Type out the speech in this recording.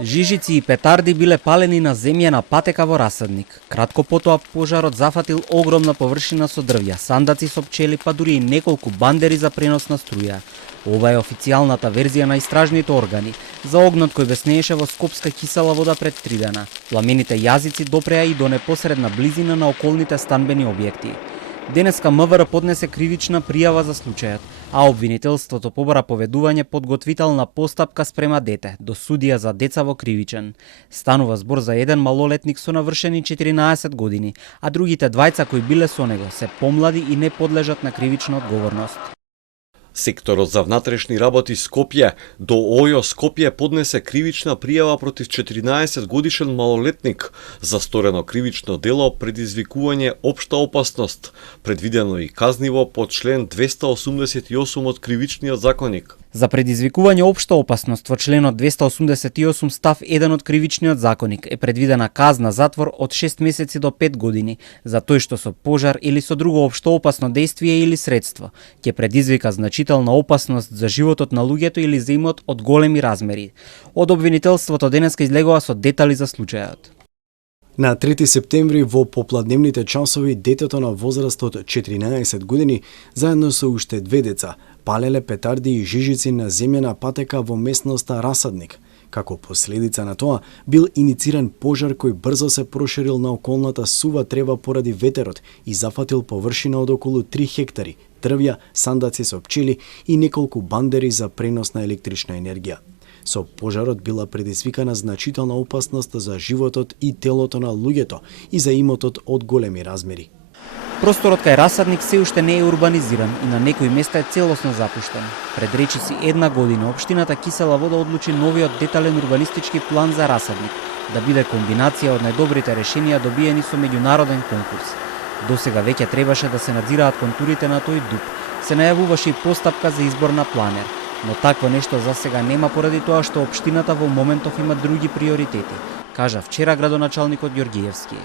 Жижици и петарди биле палени на земјана патека во Расадник. Кратко потоа пожарот зафатил огромна површина со дрвја, сандаци со пчели, па дури и неколку бандери за пренос на струја. Ова е официјалната верзија на истражните органи за огнот кој беснееше во Скопска кисела вода пред 3 дена. Пламените јазици допреа и до непосредна близина на околните станбени објекти. Денеска МВР поднесе кривична пријава за случајот, а обвинителството побара поведување подготвителна постапка спрема дете до судија за деца во Кривичен. Станува збор за еден малолетник со навршени 14 години, а другите двајца кои биле со него се помлади и не подлежат на кривична одговорност. Секторот за внатрешни работи Скопје до ОЈО Скопје поднесе кривична пријава против 14 годишен малолетник за сторено кривично дело предизвикување општа опасност, предвидено и казниво по член 288 од Кривичниот законник. За предизвикување општа опасност во членот 288 став 1 од Кривичниот законник е предвидена казна затвор од 6 месеци до 5 години за тој што со пожар или со друго општо опасно действие или средство ќе предизвика значителна опасност за животот на луѓето или за имот од големи размери. Од обвинителството денеска излегува со детали за случајот. На 3 септември во попладневните часови детето на возраст од 14 години заедно со уште 2 деца палеле петарди и жижици на земјана патека во местноста Расадник. Како последица на тоа бил инициран пожар кој брзо се проширил на околната сува трева поради ветерот и зафатил површина од околу 3 хектари, дрвја, сандаци со пчели и неколку бандери за пренос на електрична енергија. Со пожарот била предизвикана значителна опасност за животот и телото на луѓето и за имотот од големи размери. Просторот кај Расадник се уште не е урбанизиран и на некои места е целосно запуштен. Пред речиси 1 година општината Кисела вода одлучи новиот детален урбанистички план за Расадник да биде комбинација од најдобрите решенија добиени со меѓународен конкурс. Досега веќе требаше да се надзираат контурите на тој дуб. Се најавуваше и постапка за избор на планер, но такво нешто за сега нема поради тоа што општината во моментов има други приоритети, кажа вчера градоначалникот Ѓоргиевски.